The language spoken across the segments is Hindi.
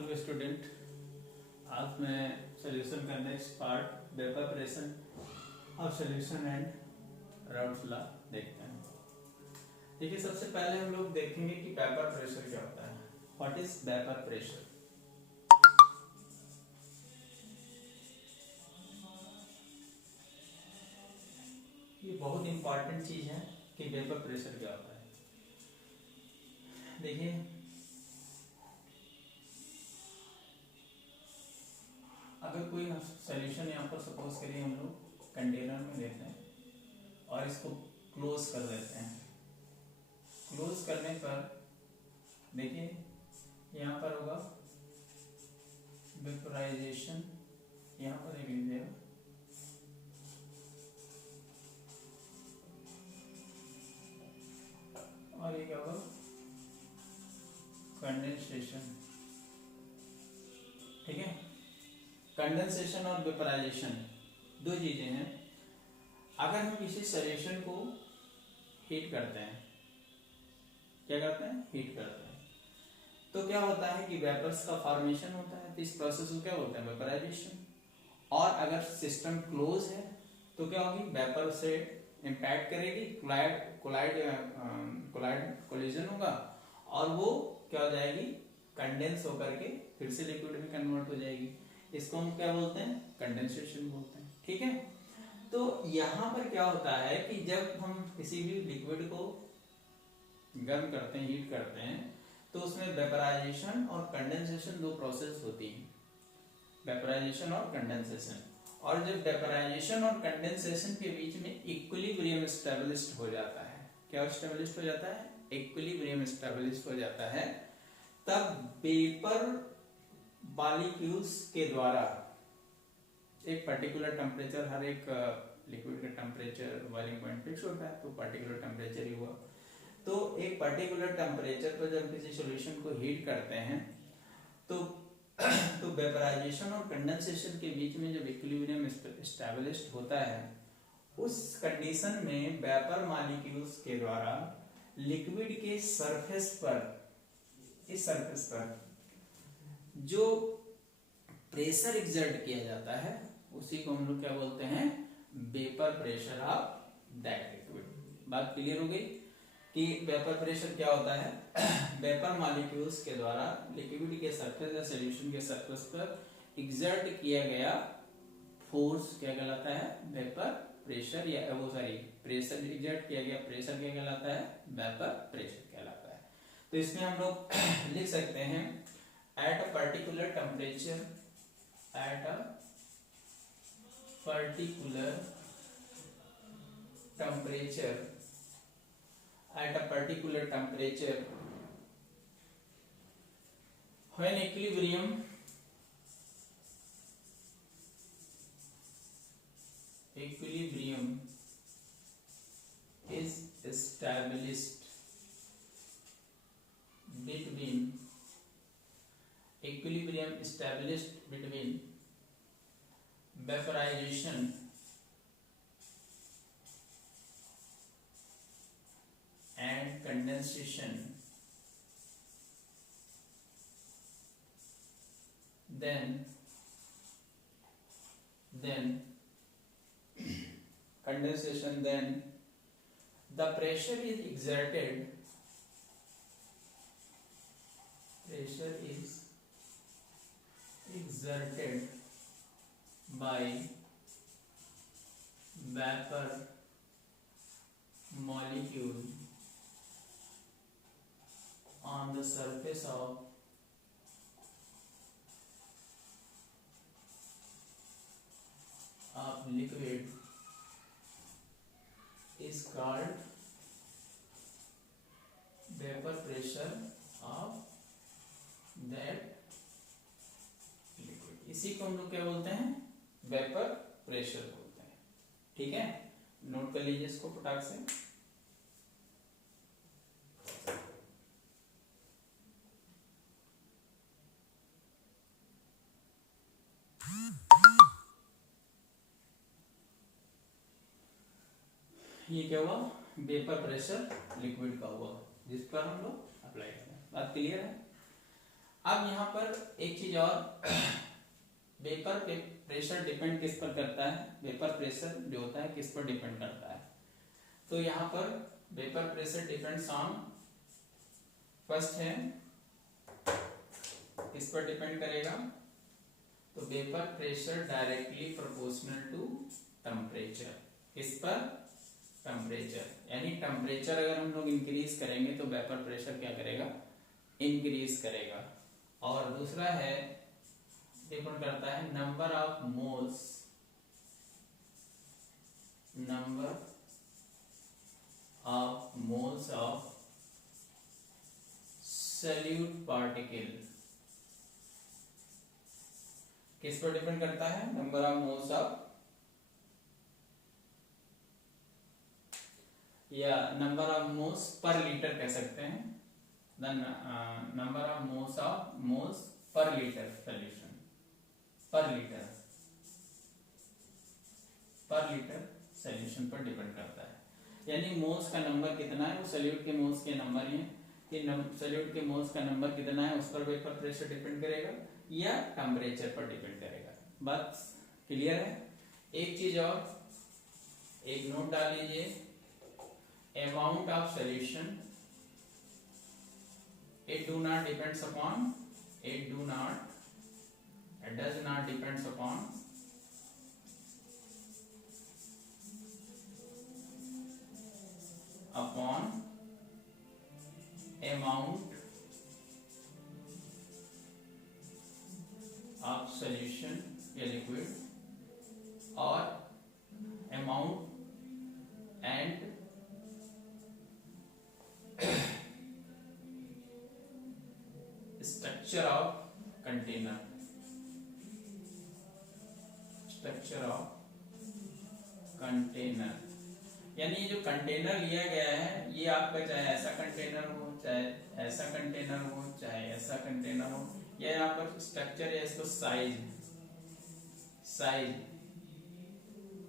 हेलो स्टूडेंट, आज मैं सॉल्यूशन का नेक्स्ट पार्ट वेपर प्रेशर और सॉल्यूशन एंड राउल्ट्स लॉ देखते हैं। देखिए, सबसे पहले हम लोग देखेंगे कि वेपर प्रेशर क्या होता है। What is vapour pressure? ये बहुत इंपॉर्टेंट चीज है कि वेपर प्रेशर क्या होता है। देखिए, अगर कोई सॉल्यूशन यहाँ पर सपोज करिए हम लोग कंटेनर में लेते हैं और इसको क्लोज कर देते हैं। क्लोज करने पर देखिए यहाँ पर होगा वेपराइजेशन, यहाँ पर लिख लीजिएगा, और ये क्या होगा कंडेंसेशन। ठीक है, कंडेंसेशन और वेपराइजेशन दो चीजें हैं। अगर हम किसी सॉल्यूशन को हीट करते हैं, क्या करते हैं? हीट करते हैं, तो क्या होता है कि वेपर्स का फॉर्मेशन होता है। तो इस प्रोसेस को क्या बोलते हैं? वेपराइजेशन। और अगर सिस्टम क्लोज है तो क्या होगी? वेपर से इंपैक्ट करेगी, कोलिजन होगा और वो क्या हो जाएगी? कंडेंस होकर के फिर से लिक्विड में कन्वर्ट हो जाएगी। इसको हम क्या बोलते हैं? कंडेंसेशन बोलते हैं। ठीक है, तो यहां पर क्या होता है कि जब हम किसी भी लिक्विड को गर्म करते हैं, हीट करते हैं, तो उसमें वेपराइजेशन और कंडेंसेशन दो प्रोसेस होती हैं, वेपराइजेशन और कंडेंसेशन। और जब वेपराइजेशन और कंडेंसेशन के बीच में इक्विलिब्रियम एस्टैब्लिश्ड हो जाता है, क्या एस्टैब्लिश्ड हो जाता है? इक्विलिब्रियम एस्टैब्लिश्ड हो जाता है, तब वेपर मॉलिक्यूल्स के द्वारा एक पर्टिकुलर टेम्परेचर, हर एक लिक्विड का टेम्परेचर बॉइलिंग पॉइंट फिक्स होता है, तो पर्टिकुलर टेम्परेचर ही हुआ। तो एक पर्टिकुलर टेम्परेचर पर जब किसी सॉल्यूशन को हीट करते हैं तो वेपराइजेशन और कंडेंसेशन के बीच में जब इक्विलिब्रियम एस्टैब्लिश्ड होता है, उस कंडीशन में वेपर मॉलिक्यूल्स के द्वारा लिक्विड के सरफेस पर, इस सरफेस पर जो प्रेशर एक्सर्ट किया जाता है उसी को हम लोग क्या बोलते हैं? Vapour pressure of that liquid. बात क्लियर हो गई कि वेपर प्रेशर क्या होता है? वेपर मॉलिक्यूल्स के द्वारा लिक्विड के सरफेस या सॉल्यूशन के सरफेस पर एक्सर्ट किया गया फोर्स क्या कहलाता है? वेपर प्रेशर, या वो सॉरी प्रेशर एक्सर्ट किया गया प्रेशर क्या कहलाता है? वेपर प्रेशर कहलाता है। तो इसमें हम लोग लिख सकते हैं at a particular temperature, at a particular temperature, at a particular temperature, when equilibrium is established between vaporization and condensation, then condensation, then the pressure is exerted by vapor molecule on the surface of liquid is called vapor pressure of that liquid। इसी को हम लोग क्या बोलते हैं? वेपर प्रेशर बोलते हैं। ठीक है, नोट कर लीजिए इसको फटाक से। ये क्या हुआ? वेपर प्रेशर लिक्विड का हुआ, जिस पर हम लोग अप्लाई करें। बात क्लियर है? अब यहाँ पर एक चीज और, वेपर प्रेशर डिपेंड किस पर करता है, वेपर प्रेशर जो होता है किस पर डिपेंड करता है। तो यहाँ पर vapour pressure depends on, first है किस पर डिपेंड करेगा, तो vapour pressure directly proportional to temperature, किस पर, टेम्परेचर, यानी टेम्परेचर अगर हम लोग इंक्रीज करेंगे तो वेपर प्रेशर क्या करेगा, इंक्रीज करेगा। और दूसरा है डिपेंड करता है number of moles, number of moles of solute particle, किस पर डिपेंड करता है, नंबर ऑफ मोल्स ऑफ, या number of moles per litre कह सकते हैं, number of moles per litre solution, पर लीटर सॉल्यूशन पर डिपेंड करता है, यानी मोल्स का नंबर कितना है वो सॉल्यूट के मोल्स के नंबर ही है, कि सॉल्यूट के मोल्स का नंबर कितना है उस पर वेपर प्रेशर डिपेंड करेगा या टेम्परेचर पर डिपेंड करेगा। बात क्लियर है। एक चीज और, एक नोट डाल लीजिए, amount of solution, it does not depends upon amount of solution या liquid or amount and structure of container, यानी ये जो कंटेनर लिया गया है ये आपका चाहे ऐसा कंटेनर हो, चाहे ऐसा कंटेनर हो, चाहे ऐसा कंटेनर हो, या यहाँ पर स्ट्रक्चर या इसको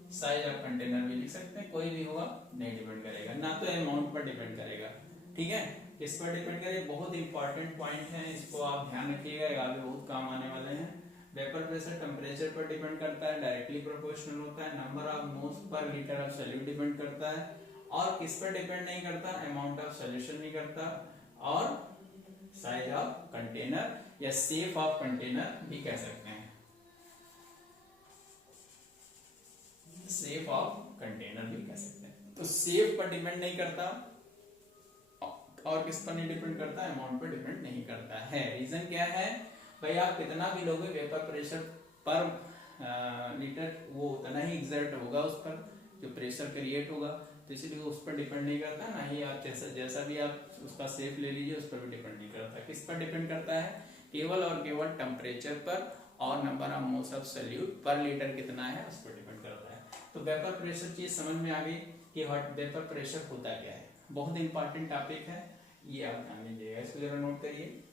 साइज ऑफ कंटेनर भी लिख सकते हैं, कोई भी होगा, नहीं डिपेंड करेगा, ना तो अमाउंट पर डिपेंड करेगा, ठीक है, इस पर डिपेंड करेगा। बहुत इंपॉर्टेंट पॉइंट है, इसको आप ध्यान रखिएगा, आगे बहुत काम आने वाले हैं। वेपर प्रेशर टेम्परेचर पर डिपेंड करता है, डायरेक्टली प्रोपोर्शनल होता है, number of moles per litre of solute depend करता है, और किस पर डिपेंड नहीं करता, अमाउंट ऑफ सॉल्यूशन नहीं करता, और साइज ऑफ कंटेनर या शेप ऑफ कंटेनर भी कह सकते हैं, शेप ऑफ कंटेनर भी कह सकते हैं। तो शेप पर डिपेंड नहीं करता और किस पर नहीं डिपेंड करता, अमाउंट पर डिपेंड नहीं करता है। रीजन क्या है भाई, आप कितना भी लोगे वेपर प्रेशर पर लीटर वो उतना ही एग्जर्ट होगा, उस पर जो प्रेशर क्रिएट होगा, तो इसलिए उस पर डिपेंड नहीं करता, ना ही आप जैसा भी आप उसका शेप ले लीजिए उस पर भी डिपेंड नहीं करता। किस पर डिपेंड करता है, केवल और केवल टेम्परेचर पर और number of moles of solute पर लीटर कितना है उस पर डिपेंड करता है। तो वेपर प्रेशर चीज समझ में आ गई कि वेपर प्रेशर होता क्या है, बहुत इंपॉर्टेंट टॉपिक है, ये आप ध्यान लीजिएगा, इसको जरा नोट करिए।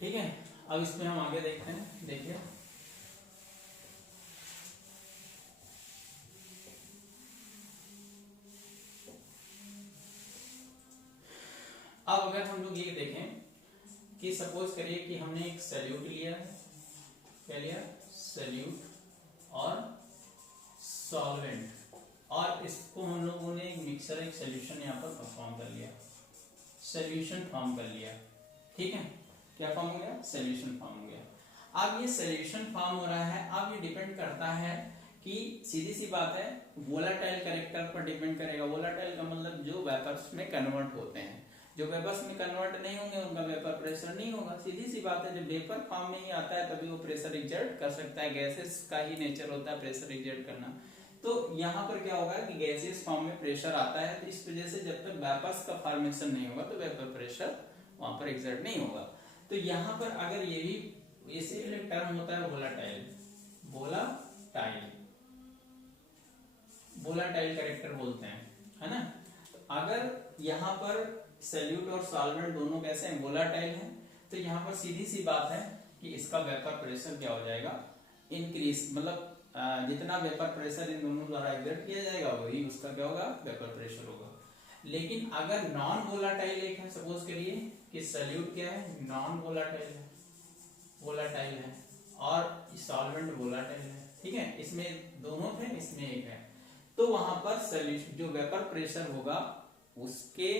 ठीक है, अब इसमें हम आगे देखते हैं। देखिए अब अगर हम लोग ये देखें कि सपोज करिए कि हमने एक सॉल्यूट लिया, क्या लिया, सॉल्यूट और सॉल्वेंट, और इसको हम लोगों ने एक मिक्सर, एक सॉल्यूशन यहाँ पर फॉर्म कर लिया, सॉल्यूशन फॉर्म कर लिया, ठीक है, क्या फॉर्म हो गया, सॉल्यूशन फॉर्म हो गया। अब ये सॉल्यूशन फॉर्म हो रहा है, अब ये डिपेंड करता है कि सीधी सी बात है वोलाटाइल कैरेक्टर पर डिपेंड करेगा। वोलाटाइल का मतलब जो वेपर्स में कन्वर्ट होते हैं, जो वेपर्स में कन्वर्ट नहीं होंगे उनका वेपर प्रेशर नहीं होगा, सीधी सी बात है। जब वेपर फॉर्म में ही आता है तभी वो प्रेशर एग्जर्ट कर सकता है, गैसेस का ही नेचर होता है प्रेशर एग्जर्ट करना। तो यहाँ पर क्या होगा कि गैसेस फॉर्म में प्रेशर आता है, तो इस वजह से जब तक वेपर्स का फॉर्मेशन नहीं होगा तो वेपर प्रेशर वहां पर एग्जर्ट नहीं होगा। तो यहाँ पर अगर ये भी इसी टर्म होता है वोलाटाइल, वोलाटाइल कैरेक्टर बोलते हैं, है ना। तो अगर यहाँ पर सॉल्यूट और सॉल्वेंट दोनों कैसे हैं, वोलाटाइल हैं, तो यहाँ पर सीधी सी बात है कि इसका वेपर प्रेशर क्या हो जाएगा, इंक्रीज, मतलब जितना वेपर प्रेशर इन दोनों द्वारा एग्जर्ट किया जाएगा वही उसका क्या होगा, वेपर प्रेशर होगा। लेकिन अगर नॉन वोलाटाइल एक है, सपोज करिए कि सॉल्यूट क्या है, नॉन वोलाटाइल है, वोलाटाइल है, और सॉल्वेंट वोलाटाइल है, ठीक है, इसमें दोनों थे, इसमें एक है, तो वहां पर सॉल्यूशन जो वेपर प्रेशर होगा उसके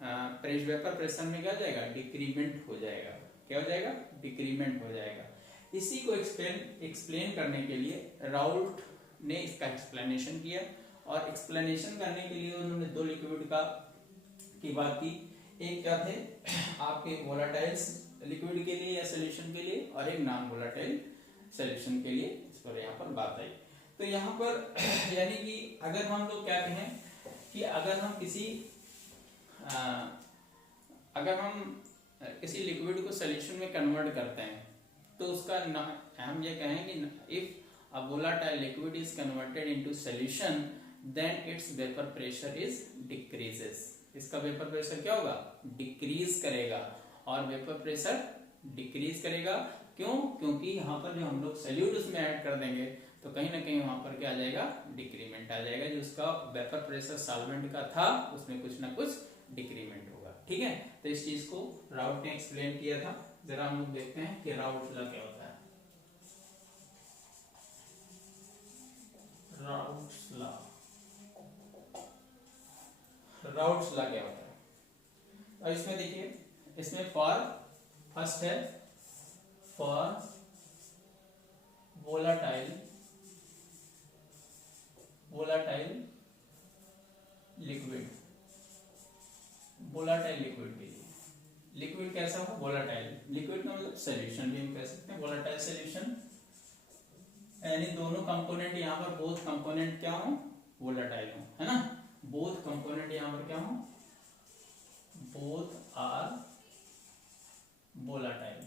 वेपर प्रेशर में क्या हो जाएगा, डिक्रीमेंट हो जाएगा। क्या हो जाएगा, डिक्रीमेंट हो जाएगा। इसी को एक्सप्लेन करने के लिए राउल्ट ने इसका एक्सप्लेनेशन किया, और एक्सप्लेनेशन करने के लिए उन्होंने दो लिक्विड की बात की। एक क्या थे आपके वोलाटाइल्स लिक्विड के लिए या सॉल्यूशन के लिए, और एक नॉन वोलाटाइल सॉल्यूशन के लिए, इस पर यहाँ पर बात आई। तो यहाँ पर यानी कि अगर हम लोग क्या कहें कि अगर हम किसी लिक्विड को सॉल्यूशन में कन्वर्ट करते हैं तो उसका हम ये कहें कि if a volatile liquid is converted into solution then its vapour pressure is decreases. इसका वेपर प्रेशर क्या होगा, डिक्रीज करेगा, और वेपर प्रेशर डिक्रीज करेगा। क्यों, क्योंकि यहाँ पर जो हम लोग सॉल्यूट उसमें ऐड कर देंगे तो कहीं ना कहीं वहां पर क्या आ जाएगा, डिक्रीमेंट आ जाएगा। जो उसका वेपर प्रेशर सॉल्वेंट का था उसमें कुछ ना कुछ डिक्रीमेंट होगा, ठीक है। तो इस चीज को राउट ने एक्सप्लेन किया था। जरा हम लोग देखते हैं कि राउट लॉ क्या होता है। राउट्स लॉ क्या होता है, और इसमें देखिए, इसमें फॉर फर्स्ट है for volatile liquid, volatile liquid के लिए, लिक्विड कैसा हो, वोलाटाइल लिक्विड का मतलब सॉल्यूशन भी हम कह सकते हैं, वोलाटाइल सॉल्यूशन, यानी दोनों कंपोनेंट यहाँ पर बोथ कंपोनेंट क्या हो, वोलाटाइल हो, है ना। बोथ कंपोनेंट यहाँ पर क्या हो, बोथ आर वोलाटाइल,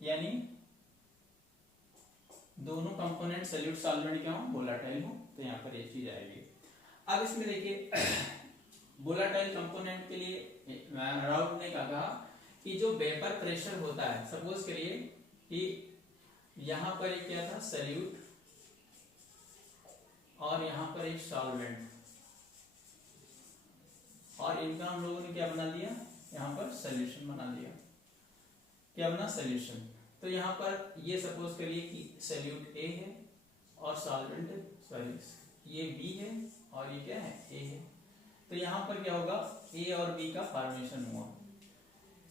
यानी दोनों कंपोनेंट सॉल्यूट सॉल्वेंट क्या हो, वोलाटाइल हो। तो यहाँ पर ये चीज आएगी। अब इसमें देखिए वोलाटाइल कंपोनेंट के लिए राउट ने कहा कि जो वेपर प्रेशर होता है, सपोज करिए कि यहां पर एक क्या था, सॉल्यूट, और यहां पर एक सॉल्वेंट, और इनका हम लोगों ने क्या बना दिया, यहां पर सॉल्यूशन बना दिया। क्या बना, सॉल्यूशन। तो यहां पर ये सपोज करिए कि सॉल्यूट ए है और सॉल्वेंट, सॉरी ये बी है और ये क्या है, ए है। तो यहां पर क्या होगा, ए और बी का फॉर्मेशन हुआ।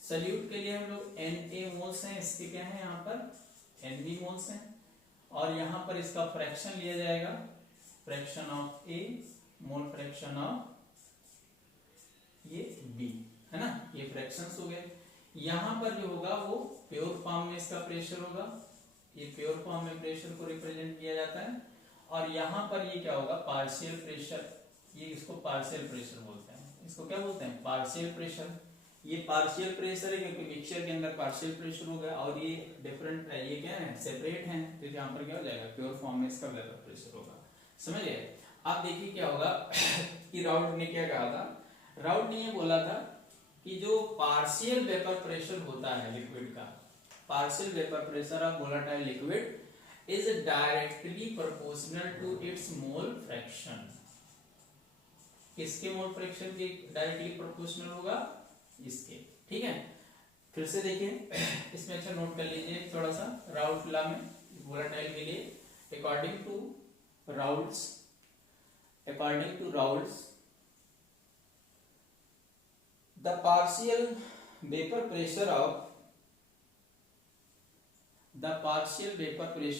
सॉल्यूट के लिए हम लोग Na मोल्स हैं, इसके क्या है यहाँ पर Nb मोल्स हैं, और यहाँ पर इसका फ्रैक्शन लिया जाएगा, fraction of A mole fraction of ये B, है ना। ये फ्रैक्शंस हो गए। यहाँ पर जो होगा वो प्योर फॉर्म में इसका प्रेशर होगा, ये प्योर फॉर्म में प्रेशर को रिप्रेजेंट किया जाता है। और यहाँ पर ये क्या होगा, पार्शियल प्रेशर, ये इसको पार्शियल प्रेशर बोलते हैं। इसको क्या बोलते हैं, पार्शियल प्रेशर। ये पार्शियल प्रेशर है क्योंकि मिक्सचर के अंदर पार्शियल प्रेशर हो गया, और ये डिफरेंट है, ये क्या है, सेपरेट है। तो यहाँ पर क्या हो जाएगा, प्योर फॉर्म में इसका वेपर प्रेशर होगा। समझ गए। आप देखिए क्या होगा कि राउट ने क्या कहा था, राउट ने ये बोला था कि जो पार्शियल वेपर प्रेशर होता है लिक्विड का, partial vapour pressure of volatile liquid is directly proportional to its mole fraction. किसके मोल फ्रैक्शन के डायरेक्टली प्रोपोर्शनल होगा, इसके, ठीक है। फिर से देखिए इसमें अच्छा नोट कर लीजिए थोड़ा सा, राउट लॉ में वोलेटाइल के लिए according to Raoult's the partial vapor pressure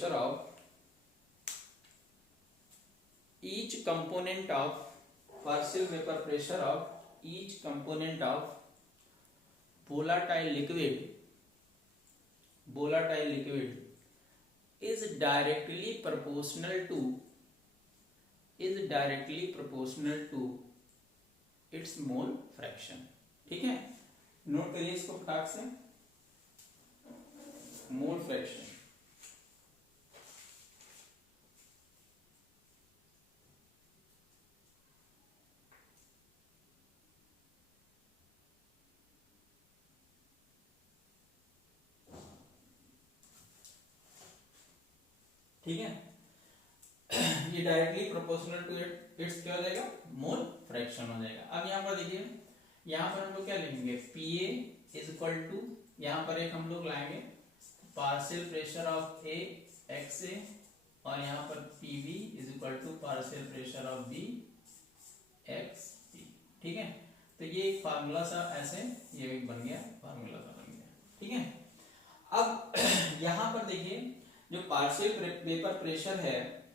of each component of partial vapor pressure of each component of volatile liquid is directly proportional to its mole fraction। ठीक है, नोट करिए इसको फटाक से, मोल फ्रैक्शन। ठीक है। ये डायरेक्टली प्रोपोर्शनल टू इट्स क्या हो जाएगा, मोल फ्रैक्शन हो जाएगा। अब यहाँ पर देखिए, यहाँ पर हम लोग क्या लिखेंगे, पीए इज इक्वल टू, यहाँ पर एक हम लोग लाएंगे partial pressure of A X A, और यहाँ पर PV is equal to partial pressure of B X B. ठीक है, तो ये एक फार्मूला सा ऐसे ये एक बन गया, फार्मूला सा बन गया। ठीक है, अब यहाँ पर देखिए जो पार्शियल वेपर प्रेशर है,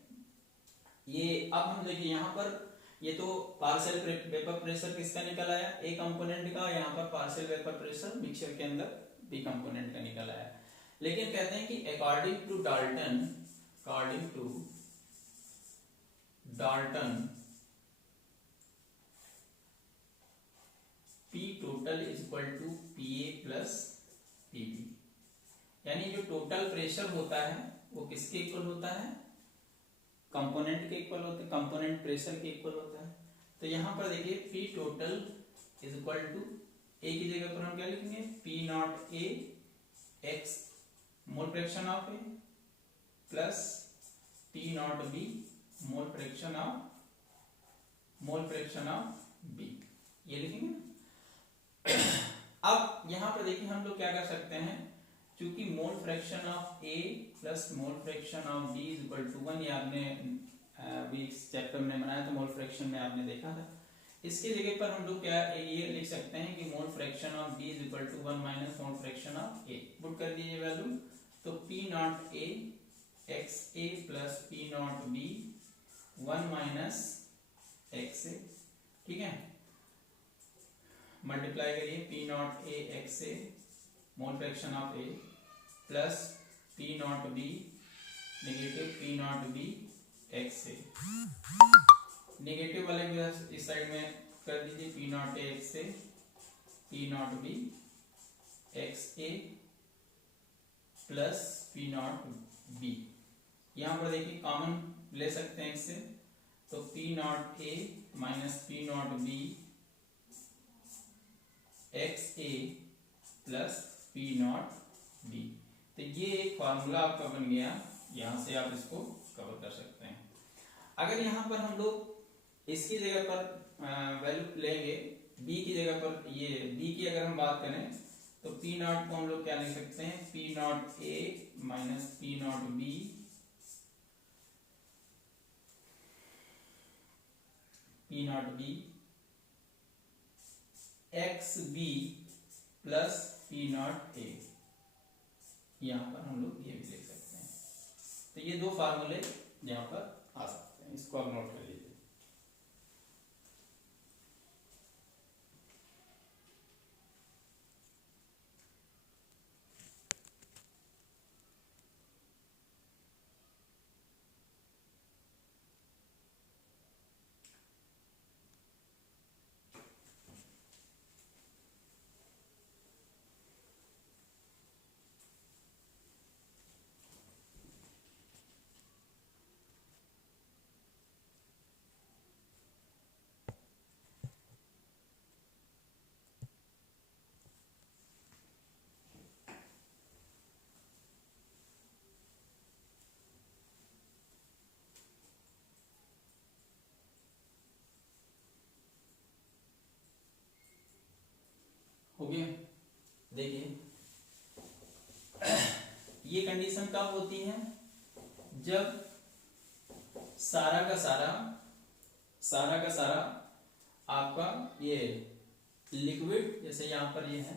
ये अब हम देखिए यहाँ पर ये तो पार्शियल वेपर प्रेशर किसका निकल आया, ए कंपोनेंट का, यहाँ पर पार्शियल वेपर प्रेशर मिक्सचर के अंदर बी कंपोनेंट का निकल आया। लेकिन कहते हैं कि according to Dalton P total is equal to PA plus PB, यानी जो टोटल प्रेशर होता है वो किसके इक्वल होता है, कंपोनेंट के इक्वल होता है, कंपोनेंट प्रेशर के इक्वल होता है। तो यहाँ पर देखिए P total is equal to A की जगह पर हम क्या लिखेंगे, P not A x mole fraction of A plus P not B mole fraction of B, ये लिखेंगे। अब यहाँ पर देखिए हम लोग क्या कर सकते हैं, क्योंकि mole fraction of A plus mole fraction of B is equal to 1, ये आपने अभी इस चैप्टर में बनाया था, मोल फ्रैक्शन में आपने देखा था। इसके जगह पर हम लोग क्या ये लिख सकते हैं कि mole fraction of B is equal to 1 minus mole fraction of A, put कर दीजिए वैल्यू, तो P not A X A plus P not B 1 minus X A. ठीक है, मल्टीप्लाई करिए P not A X A mole fraction of A plus P not B negative P not B X A, negative वाले भी इस साइड में कर दीजिए, P not A X A P not B X A plus P not B। यहाँ पर देखिए कॉमन ले सकते हैं इससे, तो P not A minus P not B X A plus P not B। तो ये एक फार्मूला आपका बन गया, यहां से आप इसको कवर कर सकते हैं। अगर यहाँ पर हम लोग इसकी जगह पर वैल्यू लेंगे, B की जगह पर, ये B की अगर हम बात करें तो P नॉट को हम लोग क्या लिख सकते हैं, P not A minus P not B P not B x B plus P not A, यहां पर हम लोग ये भी लिख सकते हैं। तो ये दो फार्मूले यहां पर आ सकते हैं, इसको आप नोट कर लीजिए। हो गया, देखिए ये कंडीशन कब होती है, जब सारा का सारा आपका ये लिक्विड, जैसे यहाँ पर ये है,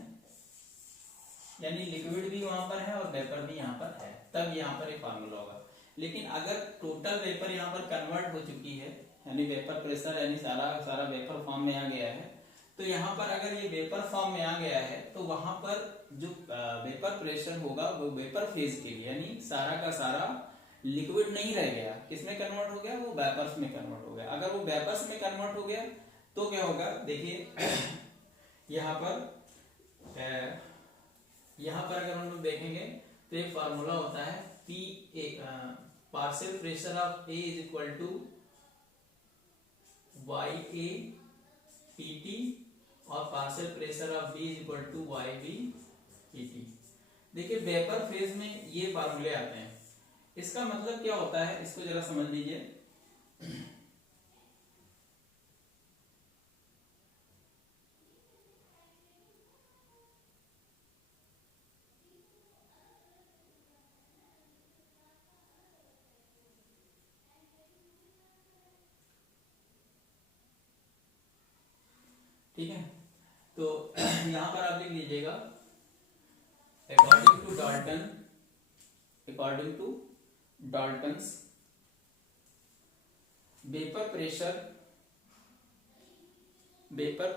यानी लिक्विड भी वहां पर है और वेपर भी यहाँ पर है, तब यहाँ पर एक फार्मूला होगा। लेकिन अगर टोटल वेपर यहाँ पर कन्वर्ट हो चुकी है, यानी वेपर प्रेशर यानी सारा वेपर फॉर्म में आ गया है, तो यहाँ पर अगर ये वेपर फॉर्म में आ गया है तो वहां पर जो वेपर प्रेशर होगा वो वेपर फेज के लिए, यानी सारा का सारा लिक्विड नहीं रह गया, किसमें कन्वर्ट हो गया, वो वेपर्स में कन्वर्ट हो गया। अगर वो वेपर्स में कन्वर्ट हो गया तो क्या होगा, देखिए यहाँ पर अगर हम लोग देखेंगे तो एक फार्मूला होता है P A, partial pressure of A is equal to YA PT और partial pressure of B is equal to YB PT। देखिए वेपर फेज में ये फार्मूले आते हैं, इसका मतलब क्या होता है, इसको जरा समझ लीजिए। ठीक है, तो यहां पर आप लिख लीजिएगा according to Dalton's vapour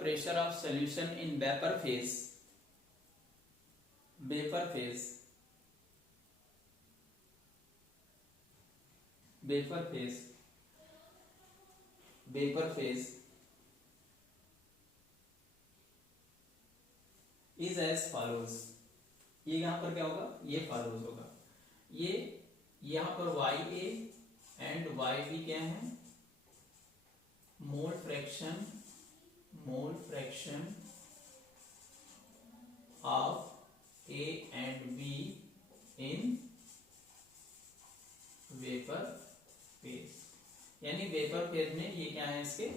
pressure of solution in vapour phase is as follows. ये यहां पर क्या होगा, ये फॉलोज होगा। ये यहां पर YA एंड YB क्या है, मोल fraction of A and B in vapour phase, यानी वेपर फेज में ये क्या है, इसके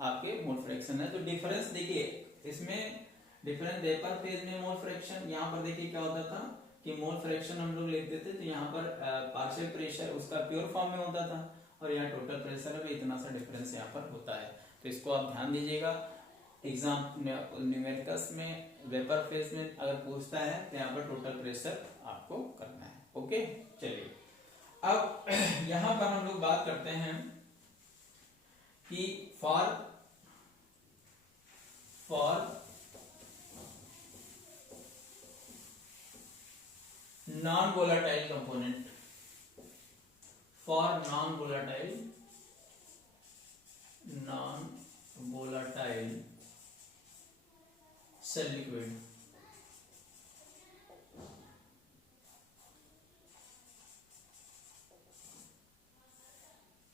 आपके मोल फ्रैक्शन है। तो डिफरेंस देखिए इसमें, डिफरेंस वेपर फेज में मोल फ्रैक्शन, यहाँ पर देखिए क्या होता था कि मोल फ्रैक्शन हम लोग लिखते थे तो यहाँ पर पार्शियल प्रेशर उसका प्योर फॉर्म में होता था, और यहाँ टोटल प्रेशर है, इतना सा डिफरेंस यहाँ पर होता है। तो इसको आप ध्यान दीजिएगा, एग्जाम न्यूमेरिकल्स में वेपर फेज में अगर पूछता है तो यहाँ पर टोटल प्रेशर आपको करना है। ओके, चलिए अब यहाँ पर हम लोग बात करते हैं कि for non volatile component, cell liquid,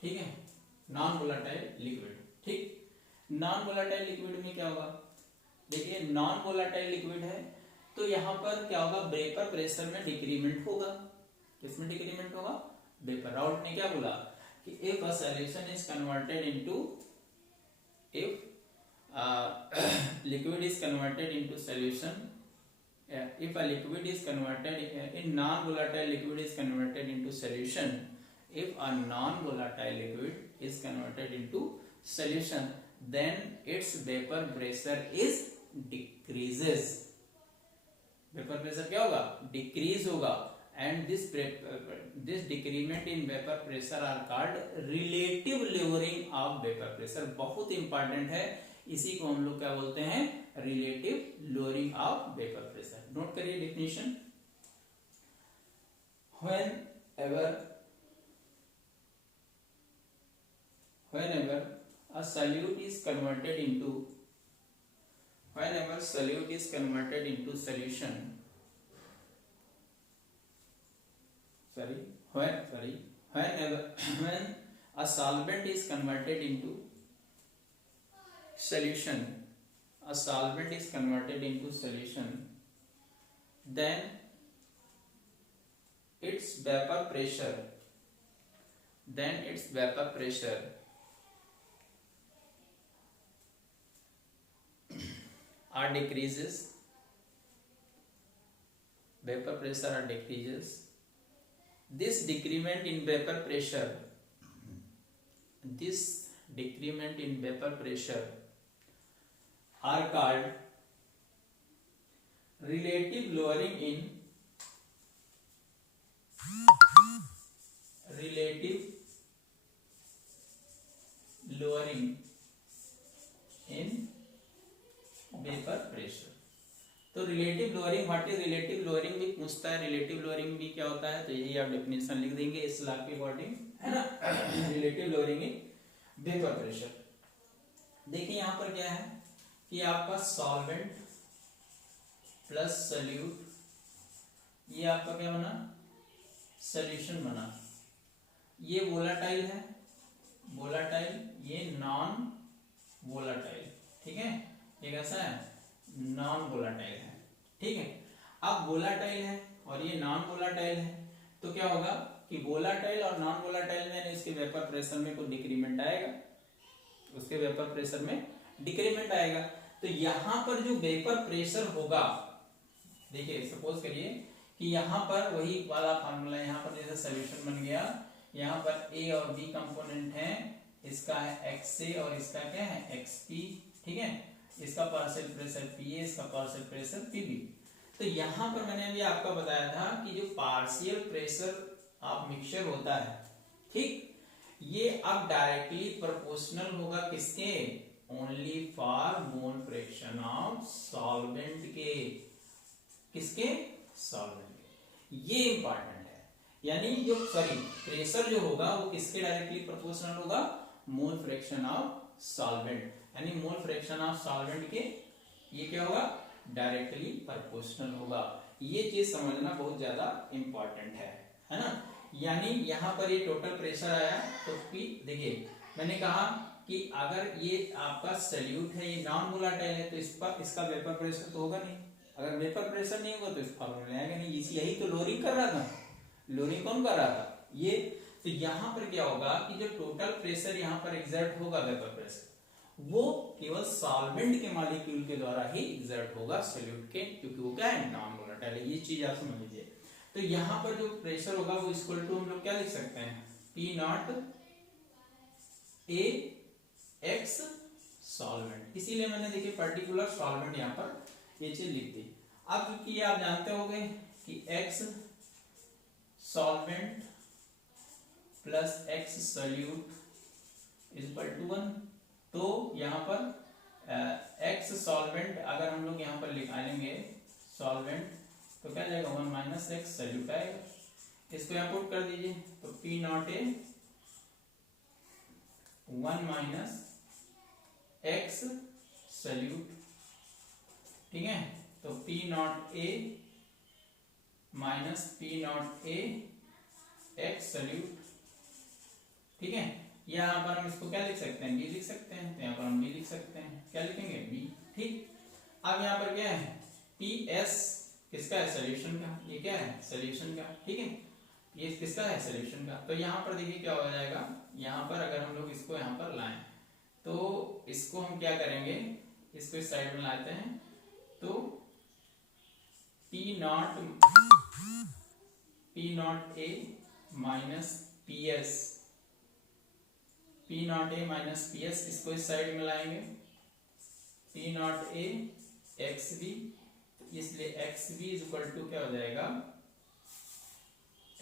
ठीक है, नॉन वोलाटाइल लिक्विड। ठीक, नॉन वोलाटाइल लिक्विड में क्या होगा, देखिए नॉन वोलाटाइल लिक्विड है तो यहां पर क्या होगा, वेपर प्रेशर में डिक्रीमेंट होगा। किसमें डिक्रीमेंट होगा, वेपर। राउट ने क्या बोला कि if a solution is converted into, if liquid is converted into solution, if a liquid is converted in non-volatile liquid is converted into solution, if a non-volatile liquid is converted into solution, then its vapor pressure is decreases, vapor pressure क्या होगा, decrease होगा, and this decrement in vapor pressure are called relative lowering of vapor pressure। बहुत इंपॉर्टेंट है, इसी को हम लोग क्या बोलते हैं, relative lowering of vapour pressure. Note करिए definition, whenever a solute is converted into solution, when a solvent is converted into solution, then its vapor pressure are decreases, this decrement in vapor pressure are called relative lowering in vapour pressure. तो relative lowering, what is relative lowering भी पूछता है, रिलेटिव लोअरिंग भी क्या होता है, तो यही आप डेफिनेशन लिख देंगे इस लॉ के अकॉर्डिंग, है ना। Relative lowering in vapour pressure. देखिए यहां पर क्या है कि आपका सॉल्वेंट प्लस सॉल्यूट, ये आपका क्या बना, सॉल्यूशन बना। ये वोलाटाइल है, ये नॉन वोलाटाइल, ठीक है, ये कैसा है, नॉन वोलाटाइल है, ठीक है। अब वोलाटाइल है और ये नॉन वोलाटाइल है, तो क्या होगा कि वोलाटाइल और नॉन वोलाटाइल में इसके वेपर प्रेशर में कुछ डिक्रीमेंट आएगा, उसके वेपर प्रेशर में डिक्रीमेंट आएगा। तो यहां पर जो वेपर प्रेशर होगा, देखिए सपोज करिए कि यहाँ पर वही वाला फार्मूला, यहाँ पर जैसे सोल्यूशन बन गया, यहाँ पर ए और बी कंपोनेंट है, इसका है एक्स ए और इसका क्या है एक्स पी, ठीक है, इसका पार्शियल प्रेशर पी ए, इसका पार्शियल प्रेशर पी बी। तो यहाँ पर मैंने अभी आपको बताया था कि जो पार्शियल प्रेशर ऑफ मिक्सचर होता है, ठीक, ये अब डायरेक्टली प्रोपोर्शनल होगा किसके, only for mole fraction of solvent के, किसके, सॉल्वेंट के। ये इंपॉर्टेंट है, यानी जो प्रेशर जो होगा वो किसके डायरेक्टली प्रोपोर्शनल होगा, मोल फ्रैक्शन ऑफ सॉल्वेंट, यानी मोल फ्रैक्शन ऑफ सॉल्वेंट के ये क्या होगा, डायरेक्टली प्रोपोर्शनल होगा। ये चीज समझना बहुत ज्यादा इंपॉर्टेंट है ना। यानी यहाँ पर ये टोटल प्रेशर आया तो पी, देखिए मैंने कहा कि अगर ये आपका सॉल्यूट है, ये नॉन वोलाटाइल है, तो इस पर इसका वेपर प्रेशर तो होगा नहीं, अगर वेपर प्रेशर नहीं होगा तो इस फॉर्मूले में आएगा नहीं, यही तो लोरिंग कर रहा था, लोरिंग कौन कर रहा था, ये। तो यहाँ पर क्या होगा कि जो टोटल प्रेशर यहाँ पर एग्जर्ट होगा, वेपर प्रेशर, वो केवल सॉल्वेंट के मॉलिक्यूल के द्वारा ही एग्जर्ट होगा, सॉल्यूट के, क्योंकि वो क्या है, नॉन वोलेटाइल है। ये चीज आप समझ लीजिए। तो यहाँ पर जो प्रेशर होगा वो इक्वल टू हम लोग क्या लिख सकते हैं, P not A x solvent, इसीलिए मैंने देखिए पर्टिकुलर सॉल्वेंट यहाँ पर ये चीज लिख दी। अब क्योंकि आप जानते होंगे कि x solvent plus x solute is equal to 1, तो यहाँ पर एक्स सॉल्वेंट अगर हम लोग यहाँ पर निकालेंगे सॉल्वेंट तो क्या जाएगा, 1 माइनस एक्स सॉल्यूट आएगा, इसको यहाँ पुट कर दीजिए, तो P not A 1 minus x solute, ठीक है, तो P not A minus P not A x solute, ठीक है। यहाँ पर हम इसको क्या लिख सकते हैं, बी लिख सकते हैं, तो यहाँ पर हम बी लिख सकते हैं, क्या लिखेंगे, बी, ठीक। अब यहाँ पर क्या है, पी एस किसका है, सोल्यूशन का, ये क्या है, सोल्यूशन का, ठीक है, ये किसका है, सोल्यूशन का। तो यहाँ पर देखिए क्या हो जाएगा, यहाँ पर अगर हम लोग इसको यहाँ पर लाएं तो इसको हम क्या करेंगे, इसको इस साइड में लाते हैं, तो P not A minus P S, P not A minus P S, इसको इस साइड में लाएंगे, P not A x B, इसलिए X B is equal to क्या हो जाएगा,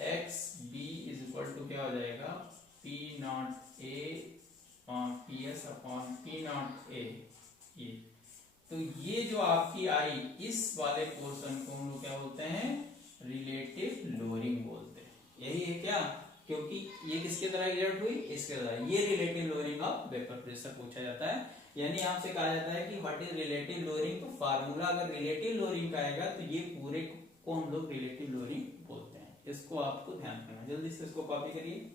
X B is equal to क्या हो जाएगा, P not A P S upon P not A, ये। तो ये जो आपकी आई, इस वाले पोर्शन को हम लोग क्या बोलते हैं, रिलेटिव लोअरिंग बोलते हैं। यही है क्या, क्योंकि ये किसके तरह एग्जर्ट हुई, इसके तरह, ये relative lowering of vapour pressure पूछा जाता है। यानी आपसे कहा जाता है कि व्हाट इज रिलेटिव लोअरिंग, तो फार्मूला अगर रिलेटिव लोअरिंग का आएगा तो ये पूरे को हम लोग रिलेटिव लोअरिंग बोलते हैं। इसको आपको ध्यान रखना, जल्दी से इसको कॉपी करिए।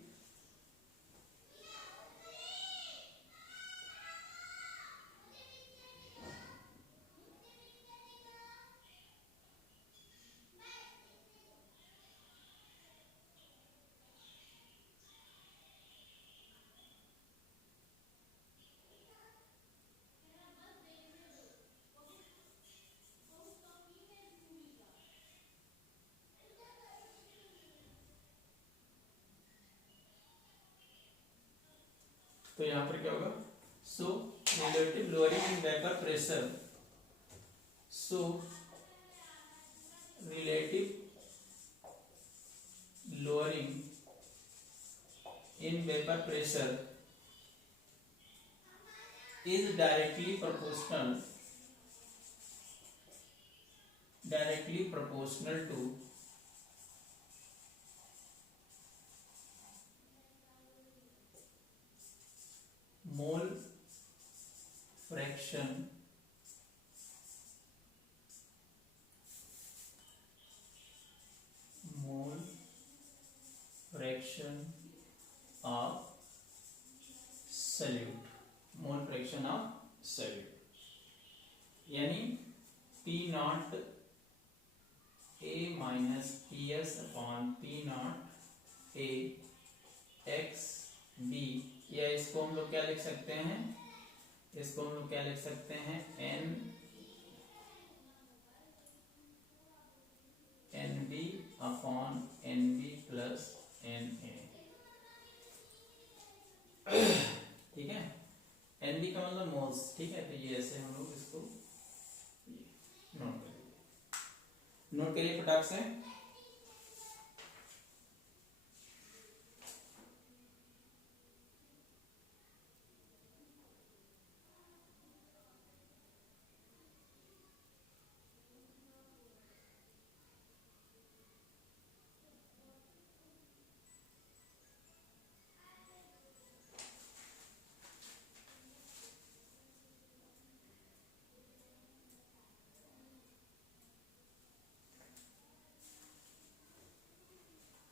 तो यहां पर क्या होगा, so relative lowering in vapour pressure, so relative lowering in vapour pressure is directly proportional to mole fraction of solute, mole fraction of solute, यानी P not a minus P S upon P not A x B, या इसको हम लोग क्या लिख सकते हैं, इसको हम लोग क्या लिख सकते हैं, N B upon N B plus N A. ठीक है, एन बी का मतलब मोल्स। ठीक है, तो ये ऐसे हम लोग इसको नोट करेंगे, नोट करिए फटाक से।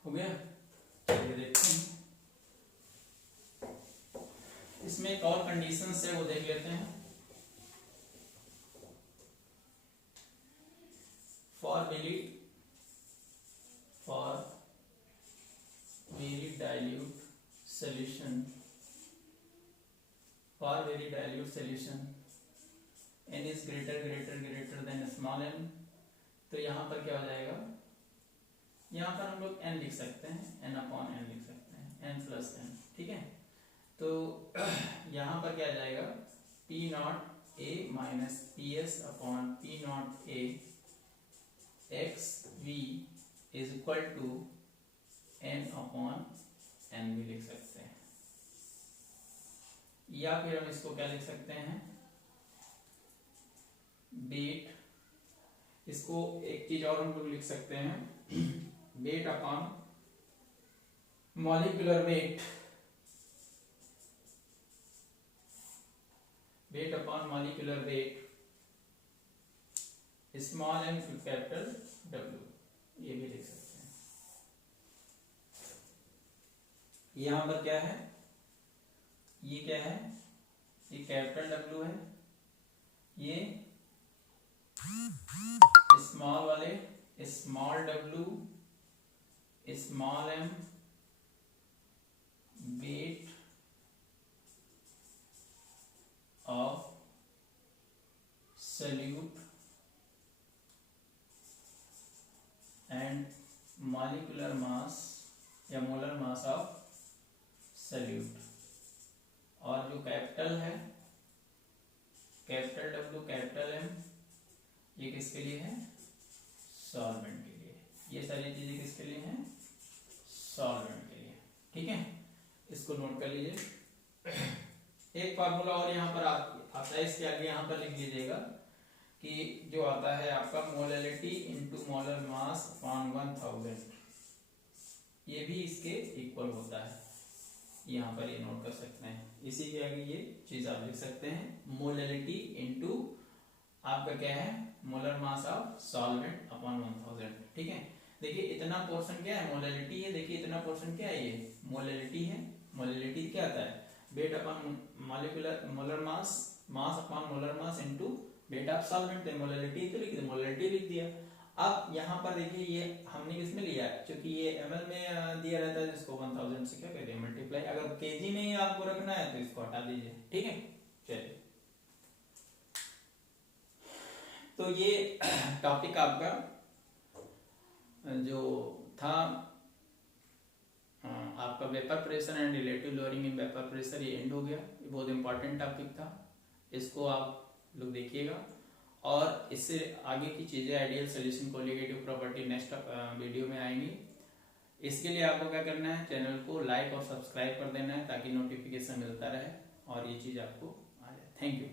हो गया, चलिए देखते हैं। इसमें एक और कंडीशन है वो देख लेते हैं। For very dilute solution, for very dilute solution n is greater than small n, तो यहाँ पर क्या हो जाएगा, यहाँ पर हम लोग n लिख सकते हैं, n अपॉन n लिख सकते हैं, n प्लस n। ठीक है, तो यहाँ पर क्या आ जाएगा, p not a minus P S upon P not a x v is equal to n upon n भी लिख सकते हैं, या फिर हम इसको क्या लिख सकते हैं, बेट, इसको एक चीज और हम लोग लिख सकते हैं, weight upon molecular weight, weight upon molecular weight small m to capital W, ये भी लिख सकते हैं। यहां पर क्या है, ये क्या है, ये कैपिटल W है, ये स्मॉल वाले small w small m weight of solute and molecular mass या मोलर मास ऑफ solute, और जो कैपिटल है कैपिटल W कैपिटल M, ये किसके लिए है, सॉल्वेंट के लिए। ये सारी चीजें किसके लिए हैं, सॉल्वेंट के लिए। ठीक है, इसको नोट कर लीजिए। एक फार्मूला और यहाँ पर आता है, इसके आगे यहाँ पर लिख दीजिएगा कि जो आता है आपका molality into molar mass upon 1000, ये भी इसके इक्वल होता है, यहाँ पर ये नोट कर सकते हैं। इसी के आगे ये चीज आप लिख सकते हैं, मोलैलिटी इनटू आपका क्या है, molar mass of solvent upon 1000। ठीक है, देखिए इतना पोर्शन क्या है, मोलैलिटी है, देखिए इतना पोर्शन क्या है, ये मोलैलिटी है। मोलैलिटी क्या आता है, wait upon molecular molar mass, mass upon molar mass into weight of solvent, तो मोलैलिटी तो लिख दिया, मोलैलिटी लिख दिया। अब यहाँ पर देखिए ये हमने किसमें लिया है, क्योंकि ये ml में दिया रहता है, जिसको 1000 से क्या कहते हैं मल्टीप्लाई, अगर kg में ही आपको रखना है तो इसको हटा दीजिए। ठीक है, चलिए, तो ये टॉपिक आपका जो था आपका vapour pressure and relative lowering in vapour pressure, ये एंड हो गया। ये बहुत इंपॉर्टेंट टॉपिक था, इसको आप लोग देखिएगा, और इससे आगे की चीजें ideal solution colligative property next video में आएंगी। इसके लिए आपको क्या करना है, चैनल को लाइक और सब्सक्राइब कर देना है ताकि नोटिफिकेशन मिलता रहे और ये चीज आपको आ जाए। Thank you.